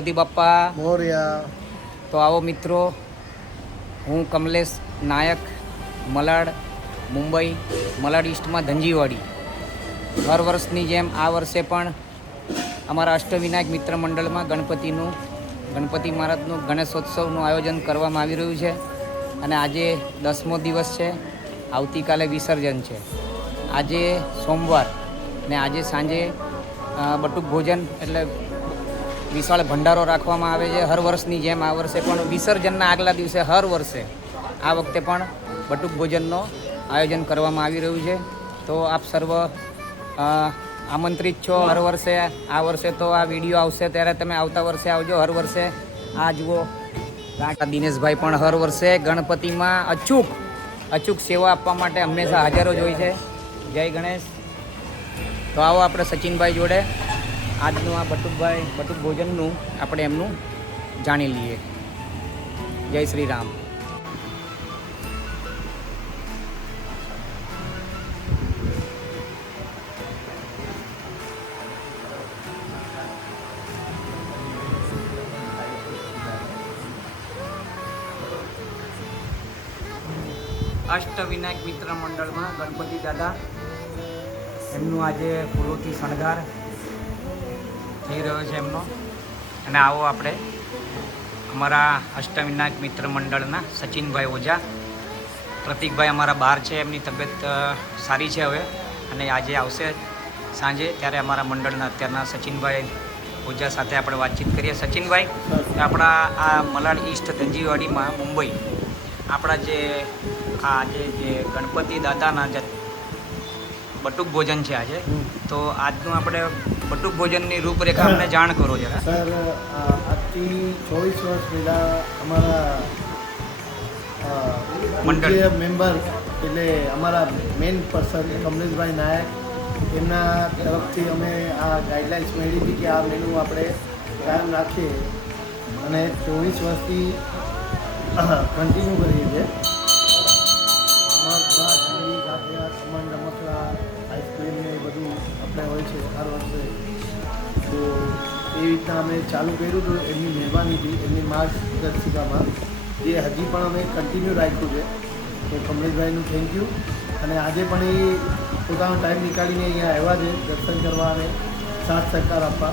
ગણપતિ બાપ્પા. મોર્યા. તો આવો મિત્રો હું કમલેશ નાયક મલાડ મુંબઈ મલાડ ઈસ્ટમાં ધંજીવાડી. હર વર્ષની જેમ આ વર્ષે પણ અમારા અષ્ટવિનાયક મિત્ર મંડળમાં ગણપતિનું ગણપતિ મહારાજનું ગણેશોત્સવનું આયોજન કરવામાં આવી રહ્યું છે. અને આજે દસમો દિવસ છે. આવતીકાલે વિસર્જન છે. આજે સોમવાર ને આજે સાંજે બટુક ભોજન એટલે વિશાળ ભંડારો રાખવામાં આવે છે. હર વર્ષની જેમ આ વર્ષે પણ વિસર્જનના આગલા દિવસે હર વર્ષે આ વખતે પણ બટુક ભોજનનો આયોજન કરવામાં આવી રહ્યું છે. તો આપ સર્વ આમંત્રિત છો હર વર્ષે. આ વર્ષે તો આ વીડિયો આવશે ત્યારે તમે આવતા વર્ષે આવજો. હર વર્ષે આ જુઓ. દિનેશભાઈ પણ હર વર્ષે ગણપતિમાં અચૂક અચૂક સેવા આપવા માટે હંમેશા હાજર જ હોય છે. જય ગણેશ. તો આવો આપણે સચિનભાઈ જોડે. આજનું આ બટુકભાઈ બટુક ભોજનનું આપણે એમનું જાણી લઈએ. જય શ્રી રામ. અષ્ટવિનાયક મિત્ર મંડળમાં ગણપતિ દાદા, એમનું આજે ફૂલોથી શણગાર થઈ રહ્યો છે એમનો. અને આવો આપણે અમારા અષ્ટવિનાયક મિત્ર મંડળના સચિનભાઈ ઓઝા. પ્રતિકભાઈ અમારા બહાર છે, એમની તબિયત સારી છે હવે. અને આજે આવશે સાંજે ત્યારે અમારા મંડળના અત્યારના સચિનભાઈ ઓઝા સાથે આપણે વાતચીત કરીએ. સચિનભાઈ, આપણા આ મલાડ ઈસ્ટ ધંજીવાડીમાં મુંબઈ, આપણા જે, આ જે ગણપતિ દાદાના બટુક ભોજન છે આજે. તો આજનું આપણે બટુક ભોજનની રૂપરેખા અમને જાણ કરો જરા. સર આજથી ચોવીસ વર્ષ પહેલાં અમારા મંડળ. મેમ્બર એટલે અમારા મેઇન પર્સન કમલેશભાઈ નાયક એમના તરફથી અમે આ ગાઈડલાઇન્સ મેળવી હતી કે આ મેનુ આપણે કાયમ રાખીએ. અને ચોવીસ વર્ષથી કન્ટિન્યુ કરીએ છીએ. મગ, સમાન રમકડા આઈસ્ક્રીમ ને એ બધું આપણે હોય છે હર વર્ષે તો એ રીતના અમે ચાલુ કર્યું હતું એમની મહેરબાનીથી એમની માર્ગદર્શિકામાં જે હજી પણ અમે કન્ટિન્યુ રાખ્યું છે. તો કમલેશભાઈનું થેન્ક યુ અને આજે પણ એ પોતાનો ટાઈમ નીકાળીને અહીંયા આવ્યા છે દર્શન કરવા અને સાથ સહકાર આપવા.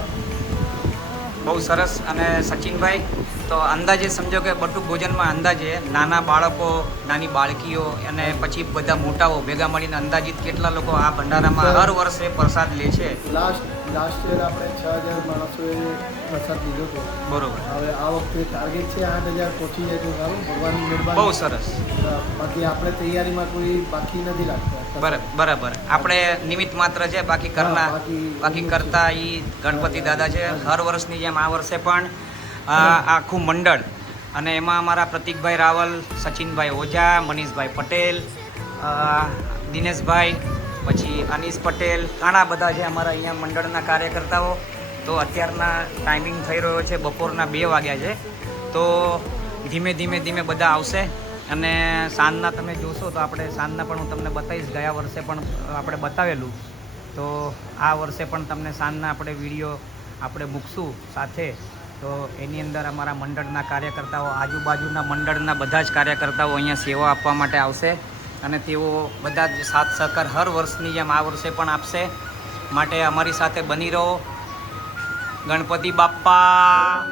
બહુ સરસ. અને સચિનભાઈ? તો અંદાજે સમજો કે બટુક ભોજનમાં અંદાજે નાના બાળકો નાની બાળકીઓ અને પછી બધા મોટાઓ ભેગા મળીને અંદાજિત કેટલા લોકો આ ભંડારામાં હર વર્ષે પ્રસાદ લે છે? લાસ્ટ લાસ્ટ યર આપણે છ હજાર માણસોએ પ્રસાદ લીધો હતો. બરોબર. હવે આ વખતે ટાર્ગેટ છે આઠ હજાર પહોંચી જાય તો સારું ભગવાનની બહુ સરસ. બાકી આપણે તૈયારીમાં કોઈ બાકી નથી બર- બરાબર. આપણે નિમિત્ત માત્ર છે બાકી કરના બાકી- કરતા એ ગણપતિ દાદા છે હર વર્ષની જેમ આ વર્ષે પણ આખું મંડળ. અને એમાં અમારા પ્રતિકભાઈ રાવલ, સચિનભાઈ ઓઝા, મનીષભાઈ પટેલ દિનેશભાઈ, પછી અનીશ પટેલ ઘણા બધા છે અમારા અહીંયા મંડળના કાર્યકર્તાઓ. તો અત્યારના ટાઈમિંગ થઈ રહ્યો છે બપોરના બે વાગ્યા છે. તો ધીમે ધીમે ધીમે બધા આવશે. અને સાંજના તમે જોશો તો આપણે સાંજના પણ હું તમને બતાવીશ. ગયા વર્ષે પણ આપણે બતાવેલું. તો આ વર્ષે પણ તમને સાંજના આપણે વીડિયો આપણે મૂકશું સાથે. તો એની અંદર અમારા મંડળના કાર્યકર્તાઓ, આજુબાજુના મંડળના બધા જ કાર્યકર્તાઓ અહીંયા સેવા આપવા માટે આવશે અને તેઓ બધા જ સાથ સહકાર હર વર્ષની જેમ આ વર્ષે પણ આપશે. માટે અમારી સાથે બની રહો. ગણપતિ બાપ્પા!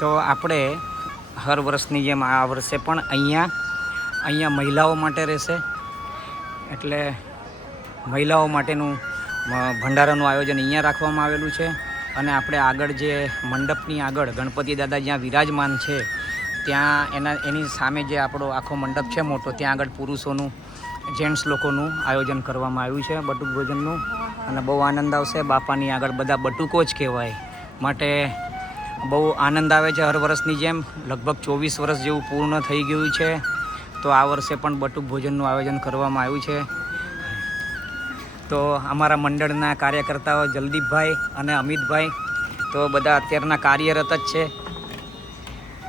તો આપણે હર વર્ષની જેમ આ વર્ષે પણ અહીંયા અહીંયા મહિલાઓ માટે રહેશે. એટલે મહિલાઓ માટેનું ભંડારાનું આયોજન અહીંયા રાખવામાં આવેલું છે. અને આપણે આગળ જે મંડપની આગળ ગણપતિ દાદા જ્યાં વિરાજમાન છે, ત્યાં એના, એની સામે જે આપણો આખો મંડપ છે મોટો, ત્યાં આગળ પુરુષોનું, જેન્ટ્સ લોકોનું આયોજન કરવામાં આવ્યું છે બટુક ભોજનનું. અને બહુ આનંદ આવશે બાપાની આગળ બધા બટુકો જ કહેવાય. માટે બહુ આનંદ આવે છે હર વર્ષની જેમ. લગભગ ચોવીસ વર્ષ જેવું પૂર્ણ થઈ ગયું છે. તો આ વર્ષે પણ બટુક ભોજનનું આયોજન કરવામાં આવ્યું છે. તો અમારા મંડળના કાર્યકર્તાઓ જલદીપભાઈ અને અમિતભાઈ, તો બધા અત્યારના કાર્યરત જ છે.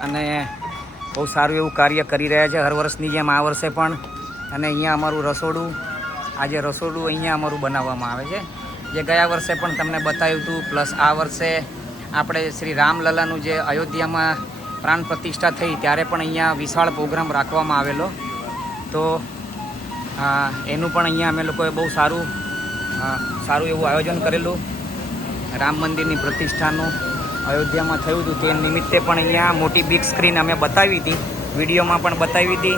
અને બહુ સારું એવું કાર્ય કરી રહ્યા છે હર વર્ષની જેમ આ વર્ષે પણ. અને અહીંયા અમારું રસોડું, આજે રસોડું અહીંયા અમારું બનાવવામાં આવે છે. જે ગયા વર્ષે પણ તમને બતાવ્યું હતું, પ્લસ આ વર્ષે આપણે શ્રી રામલલાનું જે અયોધ્યામાં પ્રાણ પ્રતિષ્ઠા થઈ ત્યારે પણ અહીંયા વિશાળ પ્રોગ્રામ રાખવામાં આવેલો. તો એનું પણ અહીંયા અમે લોકોએ બહુ સારું સારું એવું આયોજન કરેલું. રામ મંદિરની પ્રતિષ્ઠાનું અયોધ્યામાં થયું હતું તે નિમિત્તે પણ અહીંયા મોટી બિગ સ્ક્રીન અમે બતાવી હતી. વિડીયોમાં પણ બતાવી હતી.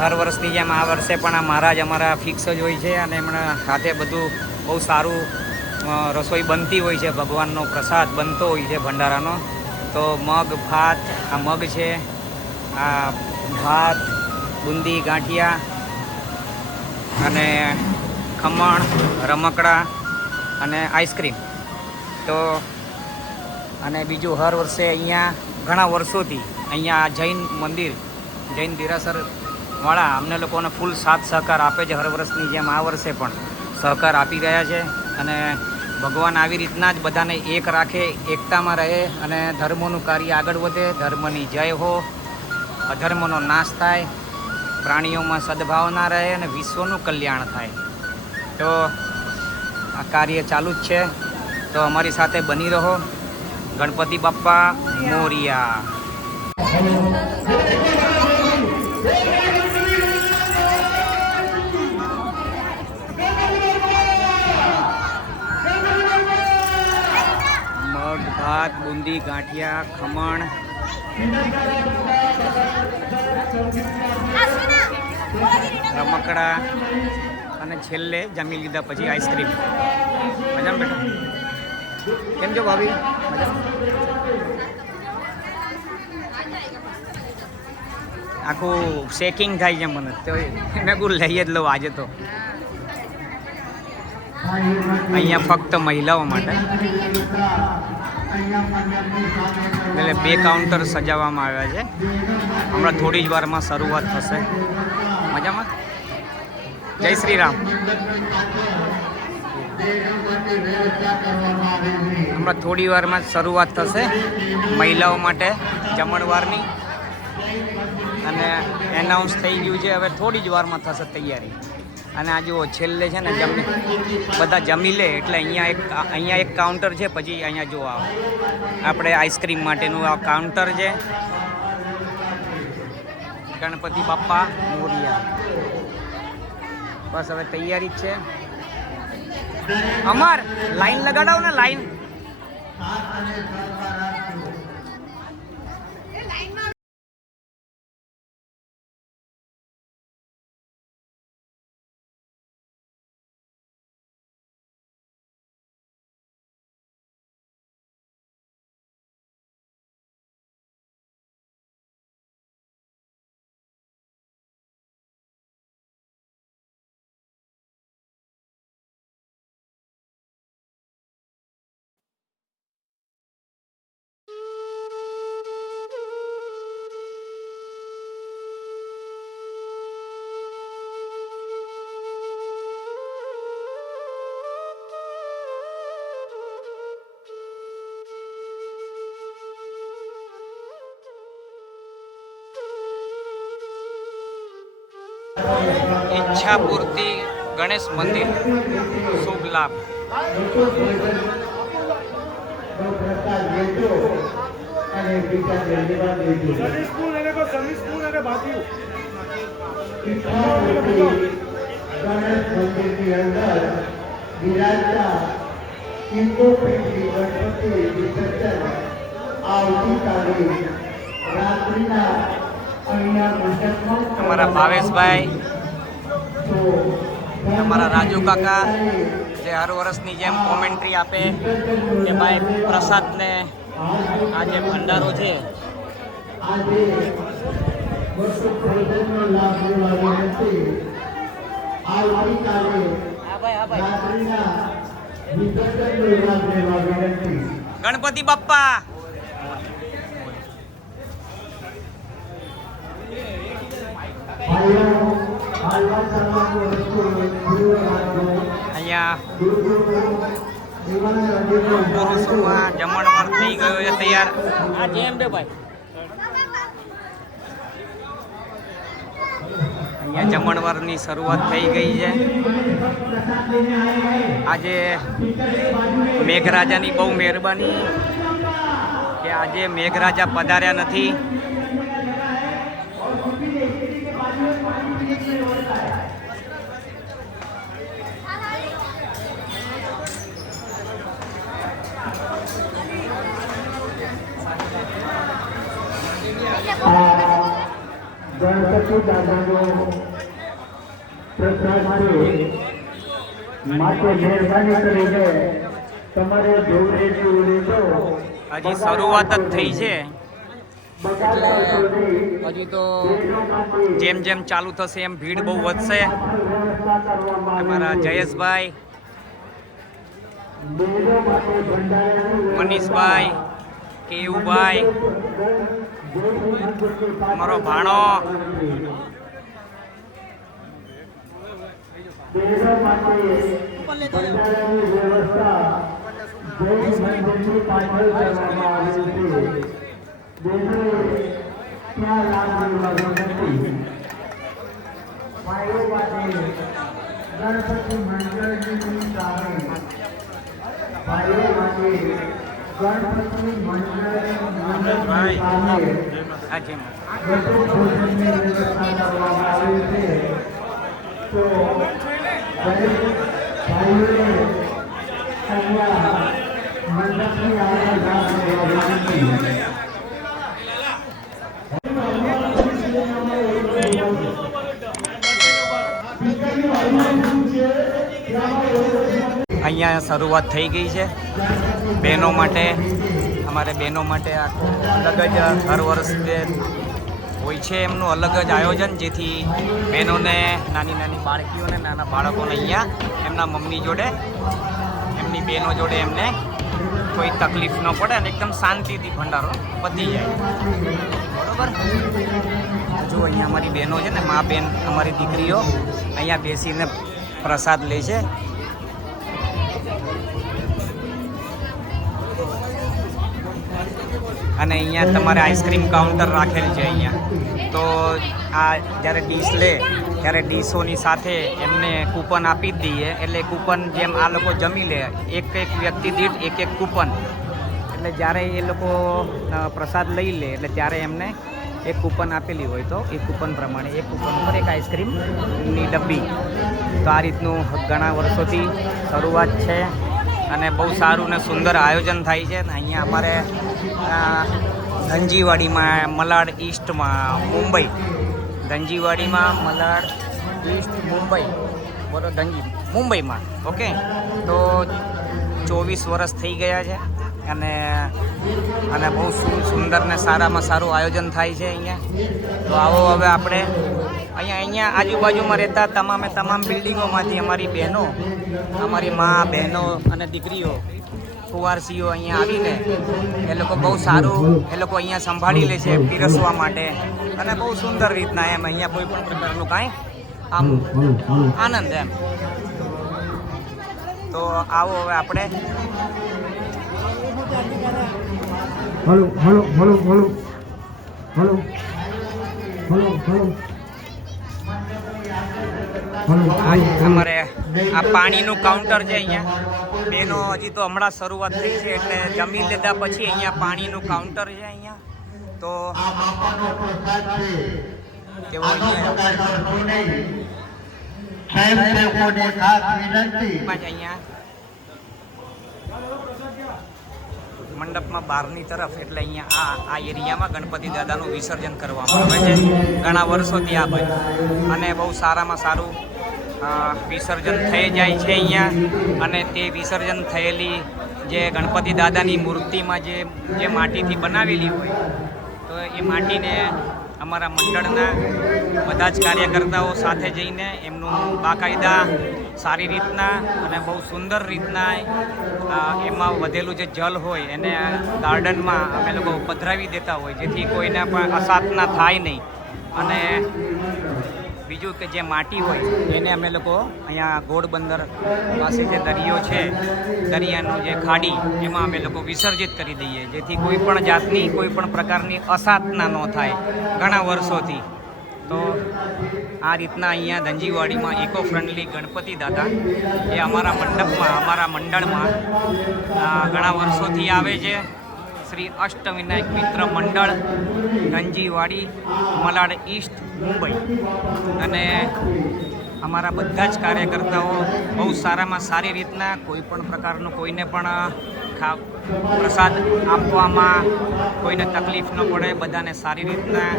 હર વર્ષની જેમ આ વર્ષે પણ આ મહારાજ અમારા ફિક્સ જ હોય છે અને એમણે સાથે બધું બહુ સારું રસોઈ બનતી હોય છે, ભગવાનનો પ્રસાદ બનતો હોય છે ભંડારાનો. તો મગ, ભાત, આ મગ છે, આ ભાત, બુંદી, ગાંઠિયા અને ખમણ, રમકડા અને આઈસ્ક્રીમ. તો અને બીજું હર વર્ષે અહીંયા ઘણા વર્ષોથી અહીંયા જૈન મંદિર, જૈન દિરાસરવાળા અમને લોકોને ફૂલ સાથ સહકાર આપે છે, હર વર્ષની જેમ આ વર્ષે પણ સહકાર આપી રહ્યા છે. અને ભગવાન આવી રીતના જ બધાને એક રાખે, એકતામાં રહે અને ધર્મોનું કાર્ય આગળ વધે. ધર્મની જય હો. અધર્મનો નાશ થાય. પ્રાણીઓમાં સદભાવના રહે અને વિશ્વનું કલ્યાણ થાય. તો આ કાર્ય ચાલુ જ છે. તો અમારી સાથે બની રહો. ગણપતિ બાપ્પા મોરિયા. ભાત બુંદી ગાંઠિયા ખમણ. રમકડા. અને છેલ્લે જમી લીધા પછી આઈસ્ક્રીમ. મજામાં બેટા? કેમ છો ભાભી? આખું શેકિંગ થાય છે મને. તો મેં કું લઈ જ લઉં આજે તો. અહીંયા ફક્ત મહિલાઓ માટે. એટલે બે કાઉન્ટર સજાવવામાં આવ્યા છે. હમણાં થોડી જ વારમાં શરૂઆત થશે. મજામાં? જય શ્રી રામ. હમણાં થોડી વારમાં શરૂઆત થશે મહિલાઓ માટે જમણવારની. અને એનાઉન્સ થઈ ગયું છે. હવે થોડી જ વારમાં થશે તૈયારી. અને આ જુઓ, છેલ્લે છે ને જમી બધા જમી લે એટલે અહીંયા એક અહીંયા એક કાઉન્ટર છે, પછી અહીંયા જો આ. આપણે આઈસ્ક્રીમ માટેનું આ કાઉન્ટર છે. ગણપતિ બાપ્પા મોરિયા. બસ હવે તૈયારી જ છે. અમર, લાઈન લગાડાવ ને, લાઈન. અંદર ગણેશ મંદિર. શુભ લાભ. અમારા ભાવેશભાઈ અમારા રાજુ કાકા જે હર વર્ષની જેમ કોમેન્ટ્રી આપે કે ભાઈ પ્રસાદને આ જે ભંડારો છે. ગણપતિ બાપ્પા! ભાઈઓ અહીંયા જમણવાર થઈ ગયો છે તૈયાર આ જેમ ભાઈ અહીંયા જમણવારની શરૂઆત થઈ ગઈ છે. આજે મેઘરાજાની બહુ મહેરબાની કે આજે મેઘરાજા પધાર્યા નથી. ગણપતિ દાદાનો પ્રસાદ છે માટે મહેરબાની કરીને તમારે જોડે જોડે હજી શરૂઆત જ થઈ છે. હજી તો જેમ જેમ ચાલુ થશે એમ ભીડ બહુ વધશે. અમારા જયેશભાઈ, મનીષભાઈ કેયુભાઈ અમારો ભાણો. ગણપતિ મંડળની સામે માટે ગણપતિ મંડળની સામે બધું ભોજનની વ્યવસ્થા કરવામાં તો દરેક ભાઈઓએ અહીંયા મંડપની આગળ. અહીંયા શરૂઆત થઈ ગઈ છે. બહેનો માટે, અમારે બહેનો માટે આખું અલગ જ હર વર્ષે હોય છે એમનું અલગ જ આયોજન, જેથી બહેનોને, નાની નાની બાળકીઓને, નાના બાળકોને અહીંયા એમના મમ્મી જોડે, એમની બહેનો જોડે એમને કોઈ તકલીફ ન પડે અને એકદમ શાંતિથી ભંડારો પતી જાય. બરાબર? જો અહીંયા અમારી બહેનો છે ને, મા બેન અમારી દીકરીઓ અહીંયા બેસીને પ્રસાદ લે છે. અને અહીંયા તમારે આઈસ્ક્રીમ કાઉન્ટર રાખેલ છે અહીંયા. તો આ જ્યારે ડીશ લે, ત્યારે ડીશોની સાથે એમને કૂપન આપી દઈએ. એટલે કૂપન જેમ આ લોકો જમી લે, એક એક વ્યક્તિ દીઠ એક એક કૂપન. એટલે જ્યારે એ લોકો પ્રસાદ લઈ લે, એટલે ત્યારે એમને એક કૂપન આપેલી હોય તો એ કૂપન પ્રમાણે, એક કૂપન ઉપર એક આઈસ્ક્રીમની ડબ્બી. તો આ રીતનું ઘણા વર્ષોથી શરૂઆત છે અને બહુ સારું ને સુંદર આયોજન થાય છે ને અહીંયા અમારે ધનજીવાડીમાં મલાડ ઈસ્ટમાં મુંબઈ. ધનજીવાડીમાં મલાડ ઈસ્ટ મુંબઈ. બોલો ધનજી, મુંબઈમાં. ઓકે? તો ચોવીસ વર્ષ થઈ ગયા છે અને અને બહુ સુંદર ને સારામાં સારું આયોજન થાય છે અહીંયા. તો આવો હવે આપણે અહીંયા અહીંયા આજુબાજુમાં રહેતા તમામે તમામ બિલ્ડિંગોમાંથી અમારી બહેનો, અમારી મા, બહેનો અને દીકરીઓ કુંવારસીઓ અહીંયા આવીને એ લોકો બહુ સારું એ લોકો અહીંયા સંભાળી લે છે, પીરસવા માટે. અને બહુ સુંદર રીતના એમ અહીંયા કોઈ પણ પ્રકારનું કાંઈ આમ આનંદ એમ. તો આવો હવે આપણે. Hello hello hello hello hello hello hello. અમારે આ પાણીનું કાઉન્ટર છે અહીંયા. બેનો હજી તો હમણાં શરૂઆત થઈ છે એટલે જમી લીધા પછી અહીંયા પાણીનું કાઉન્ટર છે અહીંયા. તો તેઓ અહીંયા સ્વયંસેવકોને ખાસ વિનંતી માં જ અહીંયા મંડપમાં બહારની તરફ, એટલે અહીંયા આ આ એરિયામાં ગણપતિ દાદાનું વિસર્જન કરવામાં આવે છે. ઘણા વર્ષોથી આ ભાઈ અને બહુ સારામાં સારું વિસર્જન થઈ જાય છે અહીંયા. અને તે વિસર્જન થયેલી જે ગણપતિ દાદાની મૂર્તિમાં જે જે માટીથી બનાવેલી હોય તો એ માંડીને અમારા મંડળના બધા જ કાર્યકર્તાઓ સાથે જઈને એમનું બાકાયદા સારી રીતના અને બહુ સુંદર રીતના એમાં વધેલું જે જલ હોય એને ગાર્ડનમાં અમે લોકો પધરાવી દેતા હોય, જેથી કોઈને પણ અસાત ના થાય નહીં. અને બીજું કે જે માટી હોય, એને અમે લોકો અહીંયા ઘોડબંદર પાસે જે દરિયો છે, દરિયાનું જે ખાડી, એમાં અમે લોકો વિસર્જિત કરી દઈએ. જેથી કોઈ પણ જાતની, કોઈ પણ પ્રકારની અસાધના ન થાય ઘણા વર્ષોથી. તો આ રીતના અહીંયા ધંજીવાડીમાં ઇકો ફ્રેન્ડલી ગણપતિ દાદા એ અમારા મંડપમાં, અમારા મંડળમાં ઘણા વર્ષોથી આવે છે. શ્રી અષ્ટવિનાયક મિત્ર મંડળ, ગંજીવાડી, મલાડ ઈસ્ટ, મુંબઈ. અને અમારા બધા જ કાર્યકર્તાઓ બહુ સારામાં સારી રીતના કોઈ પણ પ્રકારનું કોઈને પણ પ્રસાદ આપવામાં કોઈને તકલીફ ન પડે, બધાને સારી રીતના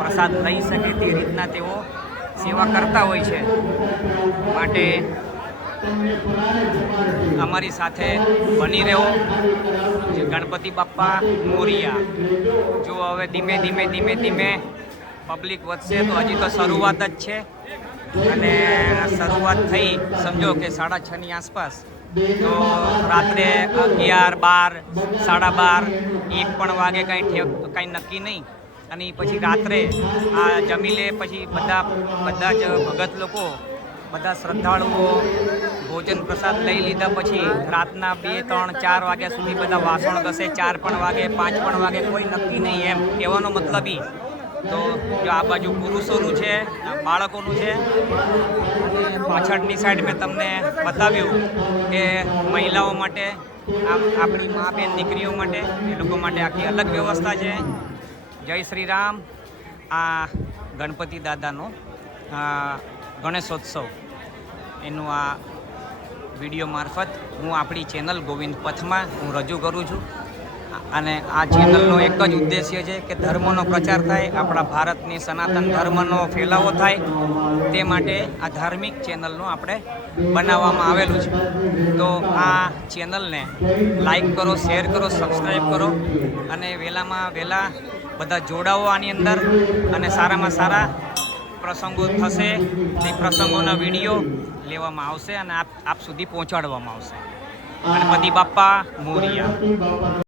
પ્રસાદ લઈ શકે તે રીતના તેઓ સેવા કરતા હોય છે. માટે અમારી સાથે બની રહ્યો ગણપતિ બાપ્પા મોરિયા. જો હવે ધીમે ધીમે ધીમે ધીમે પબ્લિક વધશે તો હજી તો શરૂઆત જ છે. અને શરૂઆત થઈ, સમજો કે સાડા છની આસપાસ. તો રાત્રે અગિયાર બાર, સાડા બાર, એક પણ વાગે કંઈ કાંઈ નક્કી નહીં. અને પછી રાત્રે આ જમી લે પછી બધા બધા જ ભગત લોકો બધા શ્રદ્ધાળુઓ ભોજન પ્રસાદ લઈ લીધા પછી રાતના બે, ત્રણ, ચાર વાગ્યા સુધી બધા વાસણ ઘસે, ચાર પણ વાગે, પાંચ પણ વાગે, કોઈ નક્કી નહીં એમ. કહેવાનો મતલબ ઈ. તો જો આ બાજુ પુરુષોનું છે બાળકોનું છે, અને પાછળની સાઈડ મેં તમને બતાવ્યું કે મહિલાઓ માટે આપણી મા બેન દીકરીઓ માટે, એ લોકો માટે આખી અલગ વ્યવસ્થા છે. જય શ્રી રામ. આ ગણપતિ દાદાનો ગણેશોત્સવ. એનું આ વીડિયો મારફત હું આપણી ચેનલ ગોવિંદ પથમાં હું રજૂ કરું છું. અને આ ચેનલનો એક જ ઉદ્દેશ્ય છે કે ધર્મનો પ્રચાર થાય, આપણા ભારતની સનાતન ધર્મનો ફેલાવો થાય. તે માટે આ ધાર્મિક ચેનલનું આપણે બનાવવામાં આવેલું છે. તો આ ચેનલને લાઈક કરો, શેર કરો, સબસ્ક્રાઈબ કરો. અને વહેલામાં વહેલા બધા જોડાઓ આની અંદર. અને સારામાં સારા પ્રસંગો થશે. તે પ્રસંગોના વીડિયો લેવામાં આવશે અને આપ આપ સુધી પહોંચાડવામાં આવશે. ગણપતિ બાપ્પા મોરિયા.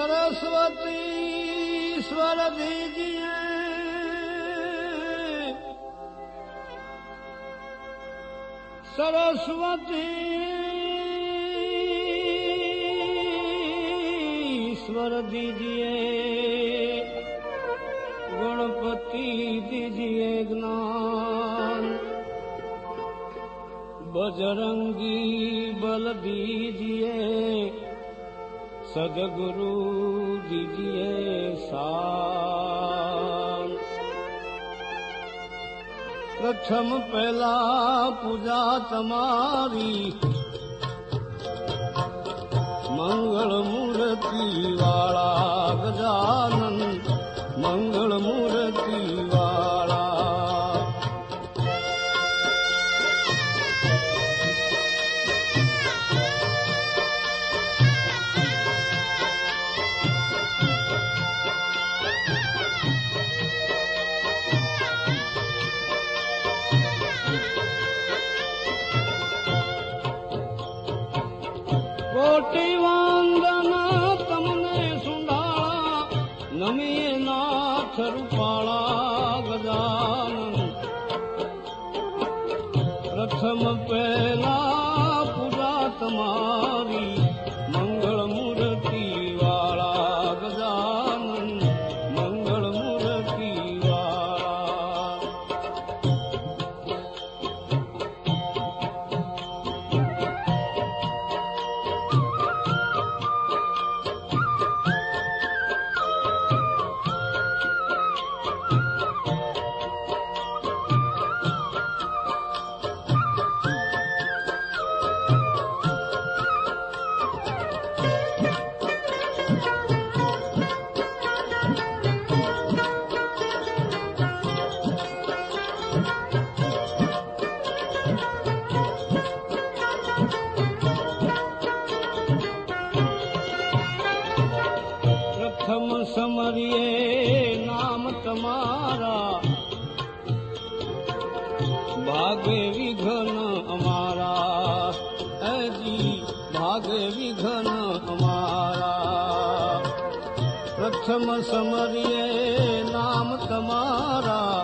सरस्वती स्वर दीजिए सरस्वती स्वर दीजिए गणपति दीजिए ज्ञान बजरंगी बल दीजिए સદગુરુ દીજીએ શાન પ્રથમ પહેલા પૂજા તમારી મંગળ મૂર્તિ વાળા ગજાનન મંગળ મૂર્તિ ભાગે વિઘન અમારા એજી ભાગે વિઘન અમારા પ્રથમ સમરીએ નામ તમારા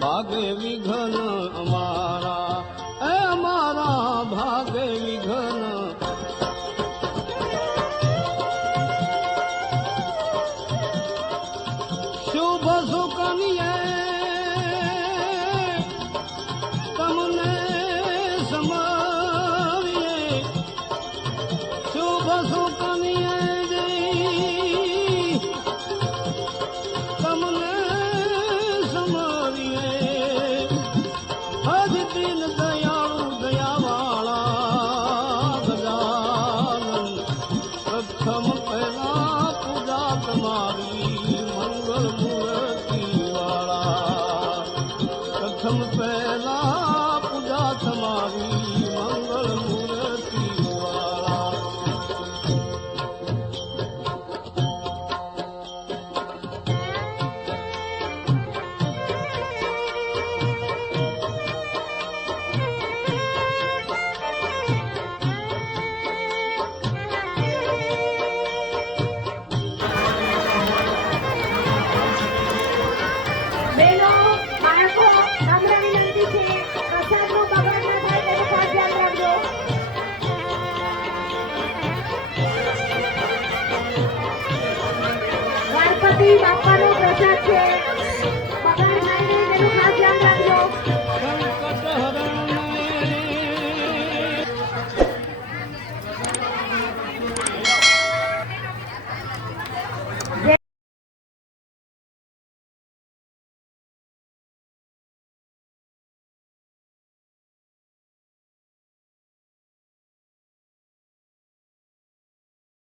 ભાગે વિઘન